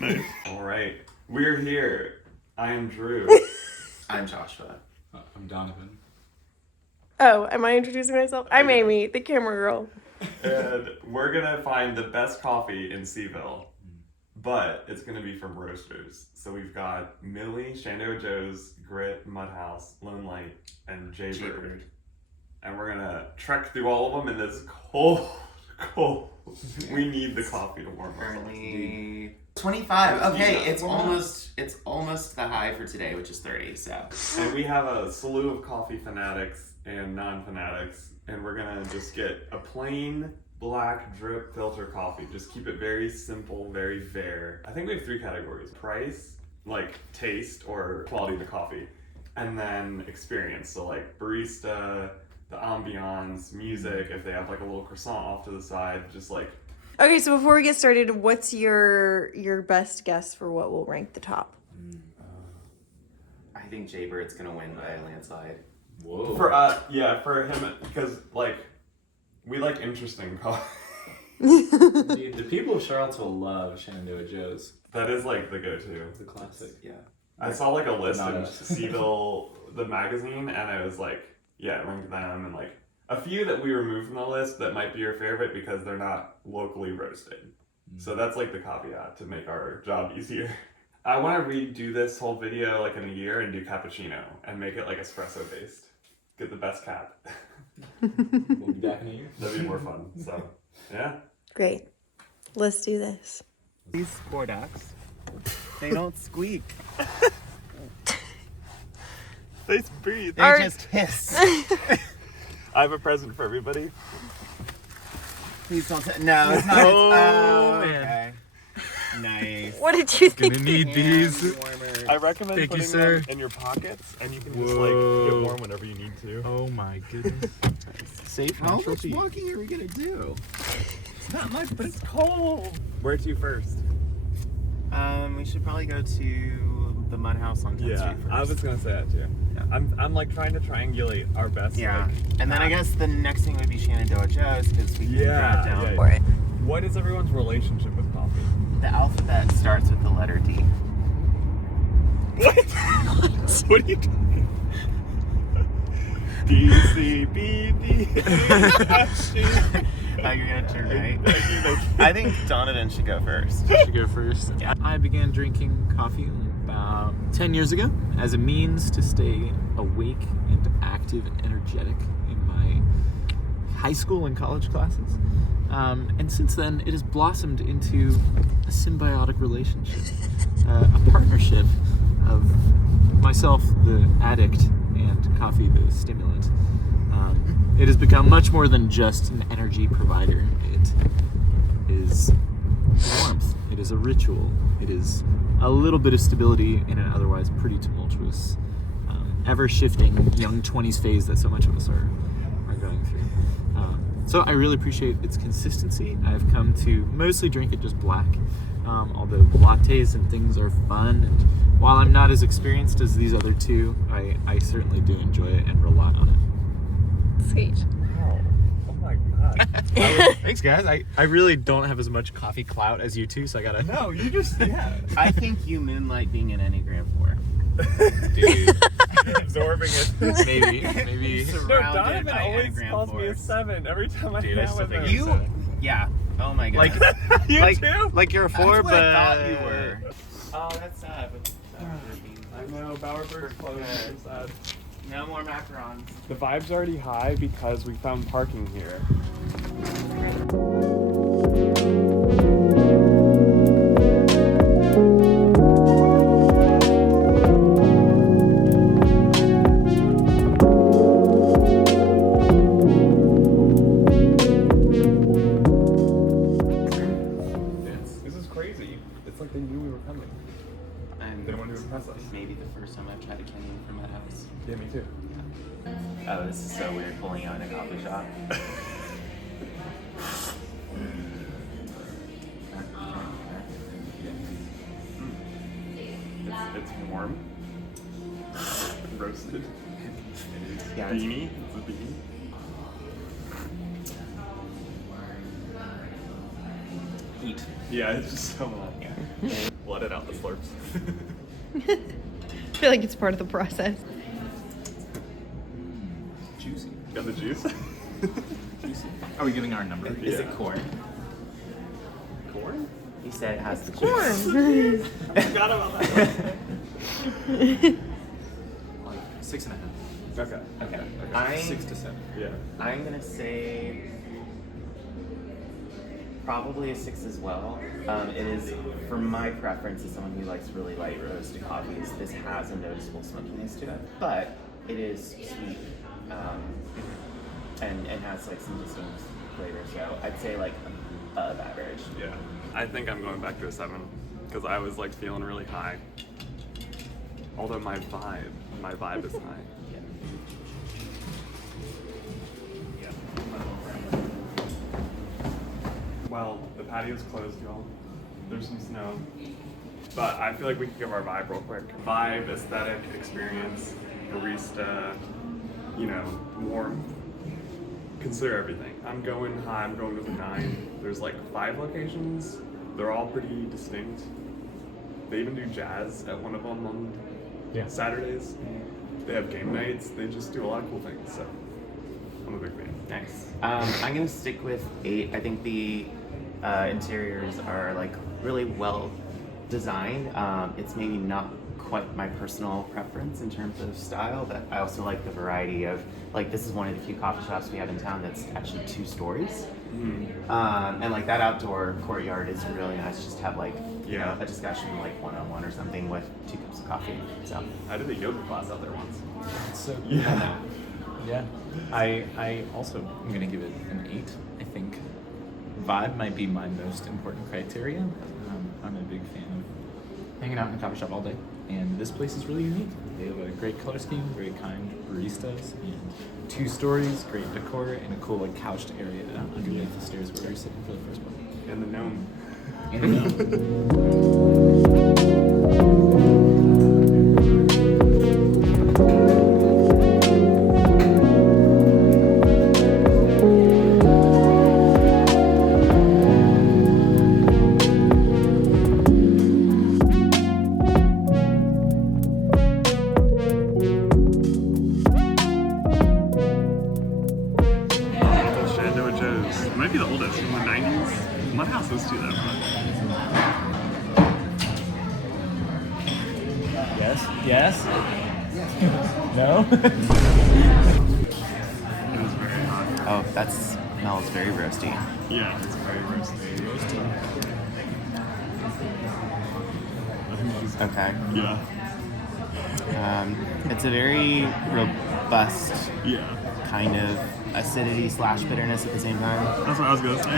Nice. All right, we're here. I am Drew. I'm Joshua. I'm Donovan. Oh, am I introducing myself? I'm Amy, the camera girl. And we're gonna find the best coffee in Seaville, but it's gonna be from roasters. So we've got Milli, Shenandoah Joe's, Grit, Mudhouse, Lone Light, and Jbird. And we're gonna trek through all of them in this cold. We need the coffee to warm us. Currently 25. Okay, it's almost the high for today, which is 30. So. And we have a slew of coffee fanatics and non-fanatics, and we're gonna just get a plain black drip filter coffee. Just keep it very simple, very fair. I think we have 3 categories: price, like taste or quality of the coffee, and then experience. So like barista, the ambiance, music, if they have like a little croissant off to the side, just like. Okay, so before we get started, what's your best guess for what will rank the top? I think Jbird's gonna win by a landslide. Whoa. For him, because like we like interesting coffee. Dude, the people of Charlottesville love Shenandoah Joe's. That is like the go-to. It's a classic. Yeah. I saw like a list Not in us. Seville, the magazine, and it was like, yeah, rank them, and like a few that we removed from the list that might be your favorite because they're not locally roasted. So that's like the caveat to make our job easier. I want to redo this whole video like in a year and do cappuccino and make it like espresso based. Get the best cap. We'll be back in a year. That'd be more fun. So, yeah. Great. Let's do this. These spore ducks, they don't squeak. They breathe. They just hiss. I have a present for everybody. Please don't say. No, it's not. Oh, okay. Nice. What did you think? Gonna need these. Warmers. I recommend Thank you, putting sir. them in your pockets, and you can just like Whoa. get warm whenever you need to. Oh my goodness. Safe, How natural much tea. walking are we gonna do? It's not much, but it's cold. Where to first? We should probably go to the Mudhouse on 10th Street first. I was gonna say that too. Yeah. I'm like trying to triangulate our best. Yeah, like, and then I guess the next thing would be Shenandoah Joe's because we can Yeah, drive down. yeah. For it. What is everyone's relationship with coffee? The alphabet starts with the letter D. What? What are you doing? D C B D. You're gonna turn right. I think Donovan should go first. I should go first. I began drinking coffee about 10 years ago as a means to stay awake and active and energetic in my high school and college classes. And since then, it has blossomed into a symbiotic relationship, a partnership of myself, the addict, and coffee, the stimulant. It has become much more than just an energy provider. It is warmth. It is a ritual. It is a little bit of stability in an otherwise pretty tumultuous, ever-shifting young 20s phase that so much of us are going through. So I really appreciate its consistency. I've come to mostly drink it just black, although lattes and things are fun. And while I'm not as experienced as these other two, I certainly do enjoy it and rely on it. Sweet. Oh my god. Thanks, guys. I really don't have as much coffee clout as you two, so I gotta. No, you just I think you moonlight being an Enneagram 4. Dude, absorbing it. maybe. No, Surrounded Donovan by always Enneagram calls me a 4s. 7 every time I Dude, I hang out still with think him. you're You? Yeah. Oh my god. Like, You like, too? like you're a 4, That's what but I thought you were. Oh, that's sad. But I know, Bowersburg's closed. I'm sad. No more macarons. The vibe's already high because we found parking here. This is crazy. It's like they knew we were coming. They wanted to impress us. maybe the first time I've tried a canyon from Mudhouse. Yeah, me too. Oh, this is so weird pulling out in a coffee shop. It's warm. Roasted. Yeah, Beanie. It's a beanie. heat. sweet. Yeah, it's just so much. We'll edit out the slurps. I feel like it's part of the process. Juicy. Got the juice? Juicy. Are we giving our number? Is Yeah. it corn? Corn? He said it has the juice. Corn. I forgot about that. 6.5. Okay. Okay. 6 to 7. Yeah. I'm gonna say probably a 6 as well. It is, for my preference as someone who likes really light roasted coffees, this has a noticeable smokiness to it, but it is sweet and has like some distinct flavor. So I'd say like above average. Yeah. I think I'm going back to a 7 because I was like feeling really high. Although my vibe is high. Well, the patio's closed, y'all. There's some snow. But I feel like we can give our vibe real quick. Vibe, aesthetic, experience, barista, warm. Consider everything. I'm going high, I'm going with a 9. There's like 5 locations. They're all pretty distinct. They even do jazz at one of them on Saturdays. They have game nights. They just do a lot of cool things. So I'm a big fan. Nice. I'm gonna stick with 8. I think the interiors are like really well designed. It's maybe not quite my personal preference in terms of style, but I also like the variety of, like, this is one of the few coffee shops we have in town that's actually 2 stories. And like that outdoor courtyard is really nice just to have like a discussion like one-on-one or something with 2 cups of coffee. So I did a yoga class out there once. So Yeah. Yeah. I also am gonna give it an 8. I think vibe might be my most important criteria. I'm a big fan of hanging out in a coffee shop all day, and this place is really unique. They have a great color scheme, very kind baristas, and 2 stories, great decor, and a cool like couched area underneath the stairs where we were sitting for the first one. And the gnome. Shenandoah Joe's. It might be the oldest, from the 90s. Mudhouse is too, though. Yes? No? It was very hot. oh, that smells very roasty. Yeah, it's very roasty. Okay. Yeah. It's a very robust Yeah. kind of acidity / bitterness at the same time. That's what I was gonna say.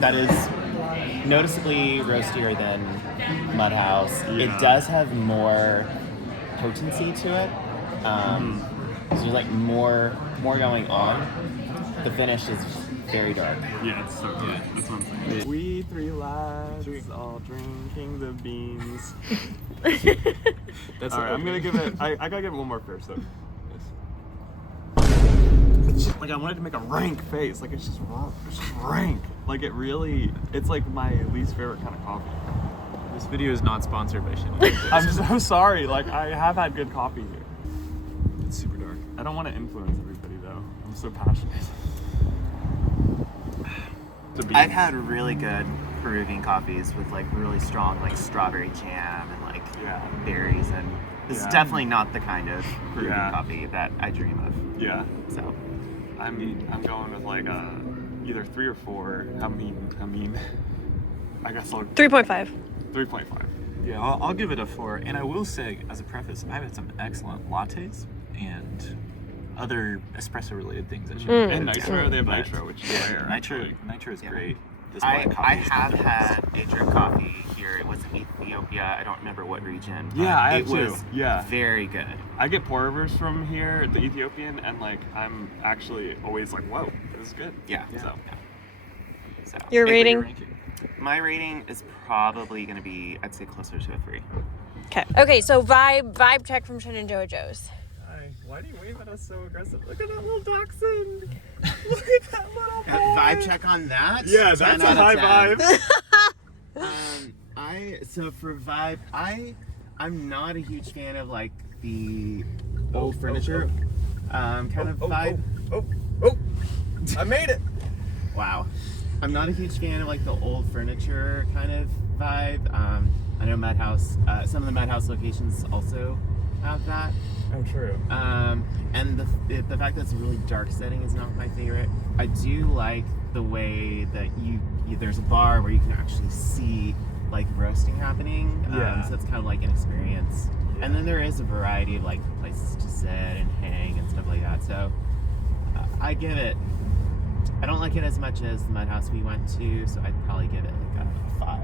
That is noticeably roastier than Mudhouse. Yeah. It does have more potency to it. So there's like more going on. The finish is very dark. Yeah, it's so good. That's what I'm saying. We 3 lads all drinking the beans. That's Alright, I'm gonna give it. I gotta give it one more first though. It's just like I wanted to make a rank face. Like it's just rank. Like it's like my least favorite kind of coffee. This video is not sponsored by Shenandoah. I'm so sorry. Like I have had good coffee here. It's super dark. I don't want to influence everybody though. I'm so passionate. I've had really good Peruvian coffees with like really strong like strawberry jam and like berries, and this is definitely not the kind of Peruvian coffee that I dream of. Yeah. So I'm going with like either 3 or 4. I mean, I guess I'll 3.5. 3.5. Yeah, I'll give it a 4. And I will say, as a preface, I've had some excellent lattes and other espresso-related things at Shenandoah. And nitro, they have But nitro, which is rare. Nitro is great. This I black coffee is have fantastic. had a drip coffee here. It was in Ethiopia. I don't remember what region. but Yeah, I it have too. was Yeah. very good. I get pour overs from here, the Ethiopian, and like I'm actually always like, whoa, this is good. Yeah. So Your Hey, rating? My rating is probably going to be, I'd say, closer to a 3. Okay, so vibe check from Shenandoah Joe's. Why do you wave at us so aggressive? Look at that little dachshund. Look at that little boy. Vibe check on that. Yeah, that's 10 a out of high 10. vibe. So for vibe, I'm not a huge fan of like the old furniture kind of vibe. I made it. Wow. I'm not a huge fan of like the old furniture kind of vibe. I know Mudhouse, some of the Mudhouse locations also have that. Oh, true. And the fact that it's a really dark setting is not my favorite. I do like the way that there's a bar where you can actually see like roasting happening. So it's kind of like an experience. Yeah. And then there is a variety of like places to sit and hang and stuff like that. So I give it. I don't like it as much as the Mudhouse we went to, so I'd probably give it like a 5.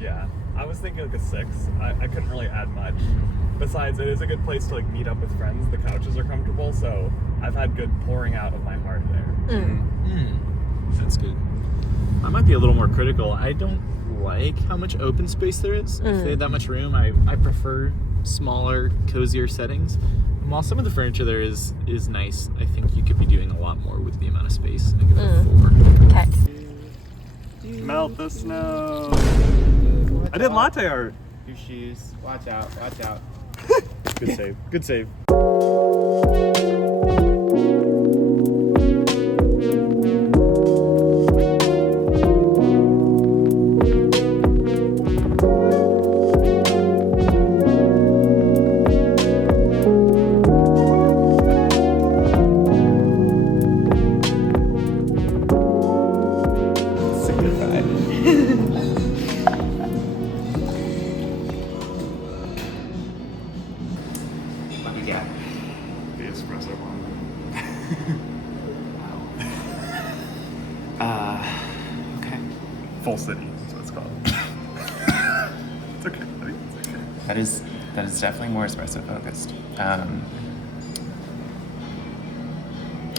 Yeah, I was thinking like a 6. I couldn't really add much. Besides, it is a good place to like meet up with friends. The couches are comfortable, so I've had good pouring out of my heart there. That's good. I might be a little more critical. I don't like how much open space there is. If they had that much room, I prefer smaller, cozier settings. And while some of the furniture there is nice, I think you could be doing a lot more with the amount of space. I give it a 4. Okay. Melt the snow. I did latte art. Your shoes. Watch out. Watch out. Good save. Good save. Yeah. The espresso one. Okay. Full city. That's what it's called. It's okay. I think it's okay. That is definitely more espresso focused.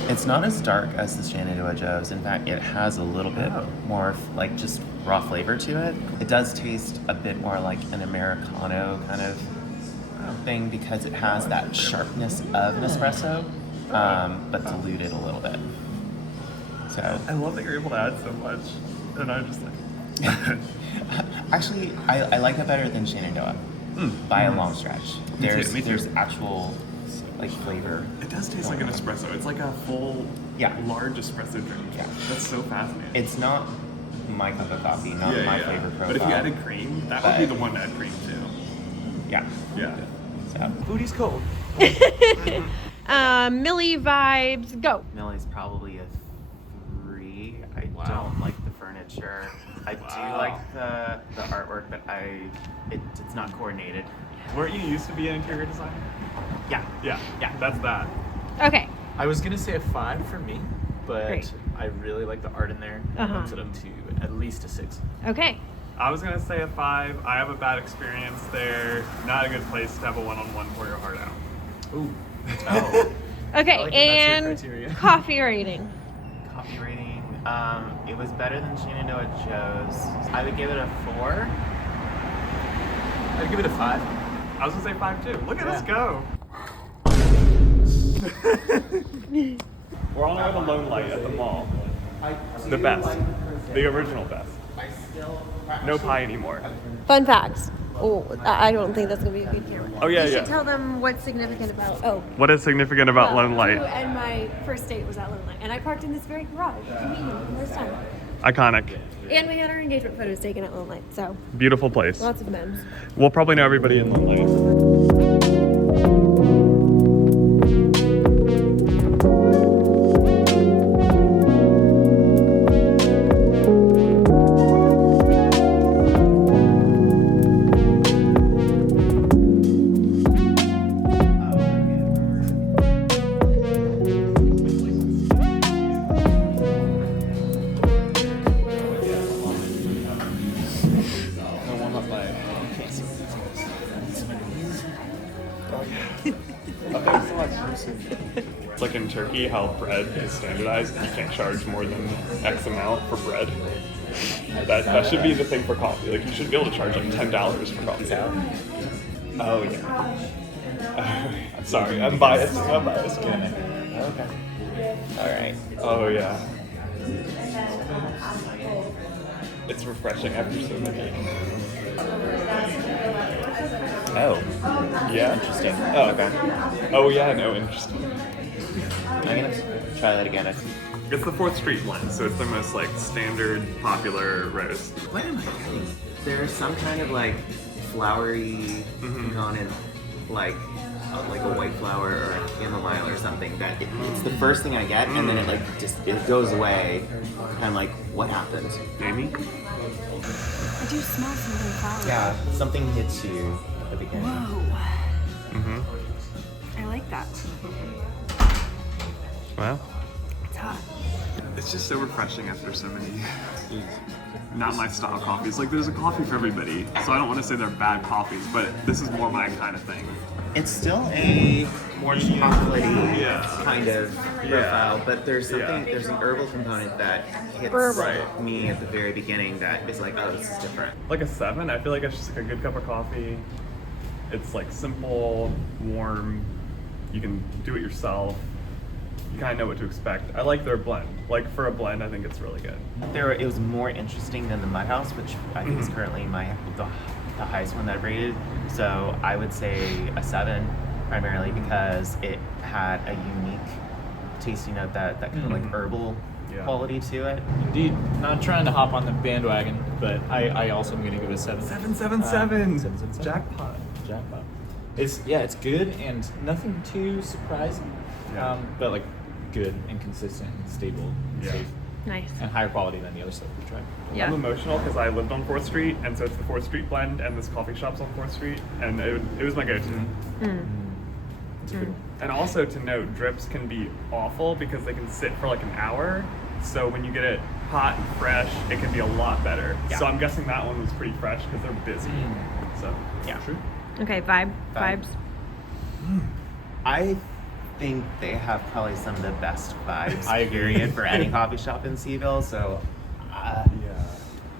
It's not as dark as the Shenandoah Joe's. In fact, it has a little bit more like just raw flavor to it. It does taste a bit more like an Americano kind of thing because it has that sharpness of an espresso, but diluted a little bit. So I love that you're able to add so much, and I'm just like. actually, I like it better than Shenandoah by a long stretch. Me too. There's actual like flavor. It does taste like an espresso. It's like a full, large espresso drink. Yeah. That's so fascinating. It's not my cup of coffee, not my flavor profile. But if you added cream, that would be the one to add cream too. Yeah. Yeah. So Booty's cold. Milli vibes, go. Milli's probably a 3. I don't like the furniture. I do like the artwork, but it's not coordinated. Weren't you used to be an interior designer? Yeah. That's that. Okay. I was gonna say a 5 for me, but Great. I really like the art in there. I bumped it up to at least a 6. Okay. I was gonna say a 5. I have a bad experience there. Not a good place to have a one-on-one pour your heart out. Ooh. Oh. Okay, I like that that's your and criteria. coffee rating. Coffee rating. It was better than Shenandoah Joe's. I would give it a 4. I'd give it a 5. I was gonna say 5 too. Look at us go. We're on our way to Lone Light at the mall. The best. The original best. No pie anymore. Fun facts. Oh, I don't think that's gonna be a good camera. Oh yeah, You yeah. should tell them what's significant about. Oh. What is significant about Lone Drew Light? and my first date was at Lone Light, and I parked in this very garage. Convenient, the first time. Iconic. And we had our engagement photos taken at Lone Light, so Beautiful place. lots of men's. We'll probably know everybody in Lone Light. It's like in Turkey how bread is standardized. You can't charge more than X amount for bread. That should be the thing for coffee. Like you should be able to charge like $10 for coffee. Oh yeah. Sorry, I'm biased. I'm biased. Okay. All right. Oh yeah. It's refreshing after so many. Oh, Yeah. interesting. Oh. Okay. Oh yeah. No, interesting. I'm gonna try that again. It's the 4th Street blend, so it's the most like standard, popular roast. What am I getting? There's some kind of like flowery component, like a white flower or a chamomile or something. That it's the first thing I get, and then it like just it goes away. And I'm like, what happened? Amy? I do smell something flowery. Yeah, something hits you at the beginning. Whoa. Mm-hmm. I like that. Well, It's hot. it's just so refreshing after so many not my style coffees. Like, there's a coffee for everybody, so I don't want to say they're bad coffees, but this is more my kind of thing. It's still a more chocolatey Yeah. kind of Yeah. profile, but there's something, Yeah. there's an herbal component that hits Right. me at the very beginning that is like, oh, this is different. Like a 7, I feel like it's just like a good cup of coffee. It's like simple, warm, you can do it yourself. You kind of know what to expect. I like their blend. Like, for a blend, I think it's really good. It was more interesting than the Mudhouse, which I think is currently the highest one that I've rated. So I would say a 7, primarily because it had a unique tasting note that kind of like herbal quality to it. Indeed, not trying to hop on the bandwagon, but I also am going to give it a 7. 777. 777. Jackpot. Jackpot. It's good and nothing too surprising, but like good and consistent and stable, and Yeah. safe, Nice. and higher quality than the other stuff we tried. Yeah. I'm emotional because I lived on 4th Street, and so it's the 4th Street blend, and this coffee shop's on 4th Street, and it was my go-to. It's a good one. And also to note, drips can be awful because they can sit for like an hour. So when you get it hot and fresh, it can be a lot better. Yeah. So I'm guessing that one was pretty fresh because they're busy. So Yeah. true. Okay, vibes. I think they have probably some of the best vibes. I agree. Period for any coffee shop in Seaville. So Yeah.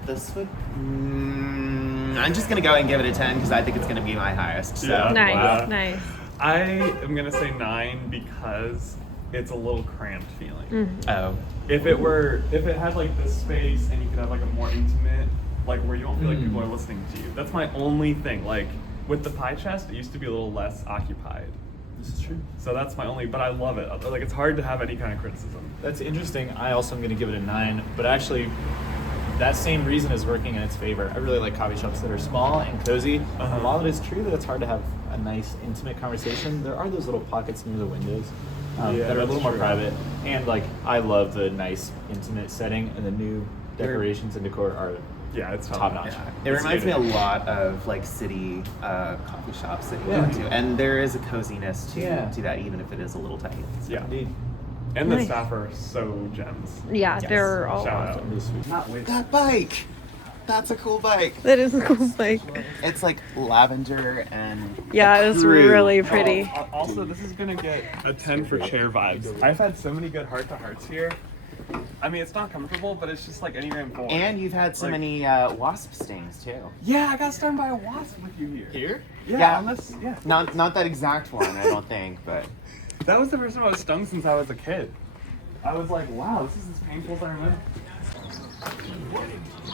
this would. I'm just gonna go and give it a 10 because I think it's gonna be my highest. So. Yeah. Nice, Wow. nice. I am gonna say 9 because it's a little cramped feeling. Oh. If it had like this space and you could have like a more intimate, like where you don't feel like people are listening to you. That's my only thing. Like with the pie chest, it used to be a little less occupied. This is true. So that's my only, but I love it. Like, it's hard to have any kind of criticism. That's interesting. I also am going to give it a 9, but actually, that same reason is working in its favor. I really like coffee shops that are small and cozy. And while it is true that it's hard to have a nice, intimate conversation, there are those little pockets near the windows that are a that's little more true. private. And like, I love the nice, intimate setting, and the new decorations and decor are Yeah, it's top notch. It reminds me a lot of like city coffee shops that you Yeah. go to, and there is a coziness to Yeah. that, even if it is a little tight. Yeah. Indeed. And the Nice. staff are so gems. Yeah, Yes. they're all Shout awesome. Really sweet. Not with That bike! That's a cool bike. That is a cool bike. It's like lavender and Yeah, it was crew. really pretty. Also, this is gonna get a 10 for chair vibes. I've had so many good heart-to-hearts here. I mean, it's not comfortable, but it's just like any Ram 4. And you've had so Like- many wasp stings too. Yeah, I got stung by a wasp with you here. Here? Yeah, on this, yeah. Not that exact one, I don't think, but That was the first time I was stung since I was a kid. I was like, wow, this is as painful as I remember.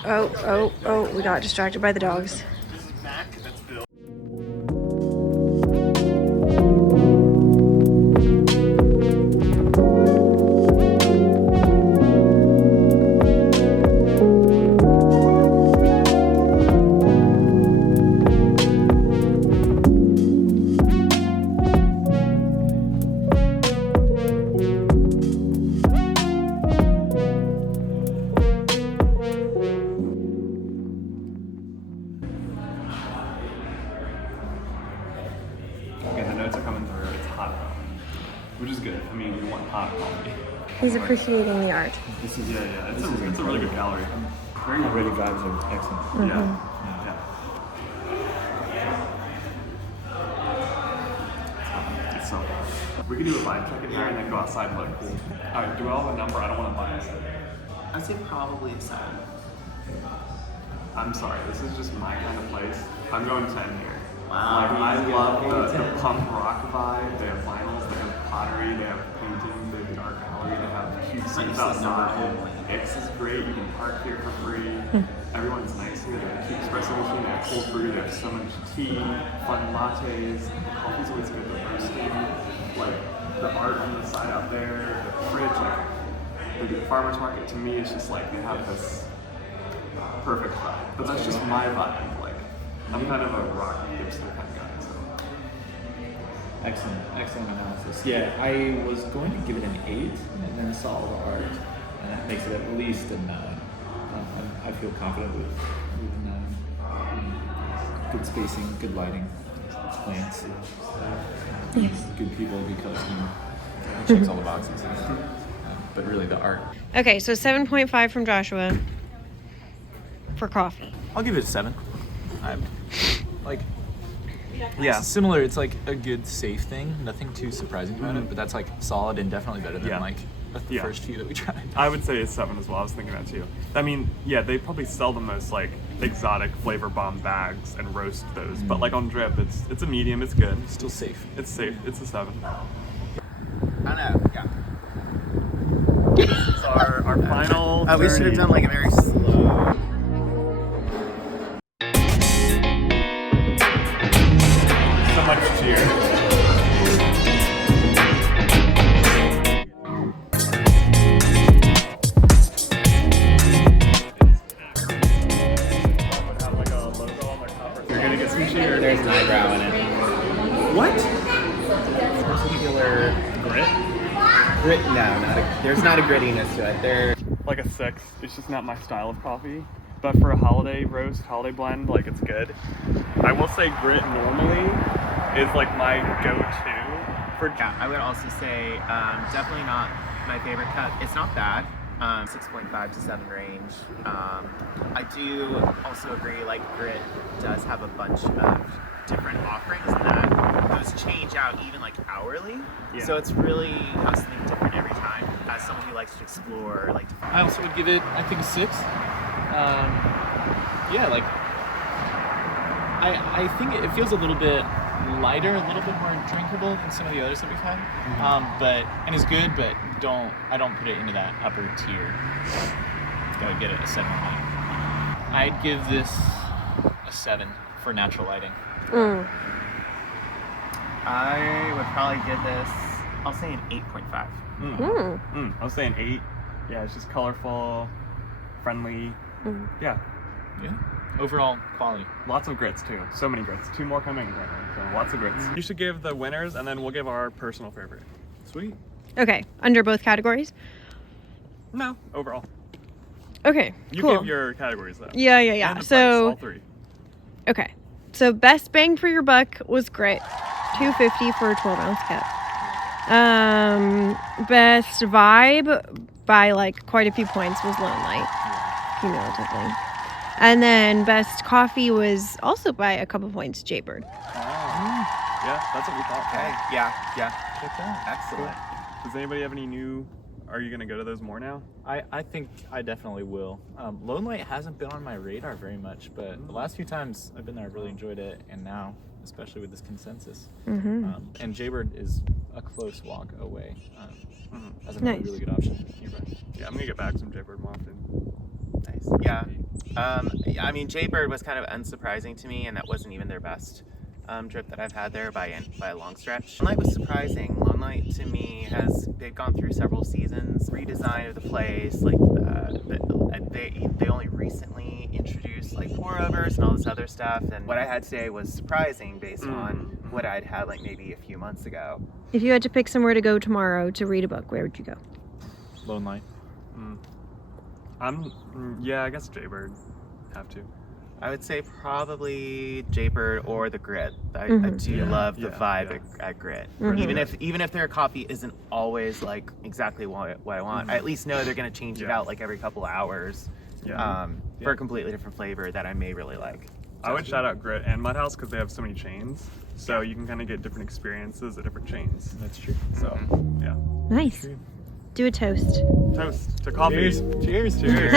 Oh, we got distracted by the dogs. Mac, that's Bill. Okay, the notes are coming through. It's hot, which is good. I mean, we want hot coffee. He's appreciating the art. This is yeah. It's a really good gallery. Very Already vibes are excellent. Yeah. It's so. We could do a vibe check in here and then go outside and look. All right, do we all have a number? I don't want to bias it. I'd say probably a 7. I'm sorry. This is just my kind of place. I'm going 10 here. Like, I love the punk rock vibe. They have vinyls, they have pottery, they have painting, they have art gallery, they have cute seats outside. X is great, you can park here for free. Everyone's nice here. They have a cute espresso machine, they have cold brew, they have so much tea, fun lattes. The coffee's always good, the roasting. Like, the art on the side out there, the fridge, like, they do the farmer's market. To me, it's just like they have this perfect vibe. But that's just my vibe. Like, I'm kind of a rock hipster kind of guy, so. Excellent analysis. Yeah, I was going to give it an 8, and then saw the art, and that makes it at least a 9. I feel confident with a 9. Good spacing, good lighting, plants, good people, good color scheme. It checks all the boxes. But really, the art. Okay, so 7.5 from Joshua for coffee. I'll give it a 7. I'm like, yeah, similar. It's like a good, safe thing. Nothing too surprising about it, but that's like solid and definitely better than like the first few that we tried. I would say it's 7 as well. I was thinking that too. I mean, yeah, they probably sell the most like exotic flavor bomb bags and roast those, but like on drip, it's a medium. It's good. Still safe. It's safe. It's a 7. I don't know. Yeah. This is our final. We should have done like a very slow. So much cheer. You're gonna get some cheer. There's an eyebrow in it. What? Particular grit? No, there's not a grittiness to it. They're Like a 6. It's just not my style of coffee. But for a holiday roast, holiday blend, like it's good. I will say grit normally is like my go-to for. Yeah, I would also say definitely not my favorite cup. It's not bad. 6.5 to 7 range. I do also agree, like grit does have a bunch of different offerings that those change out even like hourly. Yeah. So it's really something different every time. As someone who likes to explore, like to I also would give it, I think, a 6. Yeah, like I think it feels a little bit lighter, a little bit more drinkable than some of the others that we've had. And it's good, but I don't put it into that upper tier. Gotta get it a 7 or 9. I'd give this a 7 for natural lighting. I would probably give this, I'll say an 8.5. I was saying 8. Yeah, it's just colorful, friendly. Yeah. Overall quality. Lots of grits too. So many grits. 2 more coming. So lots of grits. You should give the winners, and then we'll give our personal favorite. Sweet. Okay, under both categories? No, overall. Okay, You cool. give your categories though. Yeah. And the So, price, all 3. okay. So best bang for your buck was grit. $2.50 for a 12-ounce cup. Best vibe by like quite a few points was Lone Light, cumulatively. And then best coffee was also by a couple points, Jbird. Yeah, that's what we thought. Okay, yeah. Excellent. Does anybody have any new? Are you gonna go to those more now? I think I definitely will. Lone Light hasn't been on my radar very much, but the last few times I've been there, I've really enjoyed it, and now, especially with this consensus. And Jbird is a close walk away. As another really good option nearby. Yeah, I'm gonna get back some Jbird more often. Nice. Yeah. I mean, Jbird was kind of unsurprising to me, and that wasn't even their best drip that I've had there by a long stretch. Lone Light was surprising. Lone Light to me they've gone through several seasons, redesign of the place. Like they only recently introduced like pour overs and all this other stuff. And what I had today was surprising based on what I'd had like maybe a few months ago. If you had to pick somewhere to go tomorrow to read a book, where would you go? Lone Light. I guess Jbird. Have to. I would say probably Jbird or the Grit. I do love the vibe at Grit. Even if their coffee isn't always like exactly what I want, I at least know they're gonna change it out like every couple of hours for a completely different flavor that I may really like. I would shout out Grit and Mudhouse because they have so many chains, so you can kind of get different experiences at different chains. That's true. So yeah. Nice. Do a toast. Toast to coffee. Cheers. Cheers.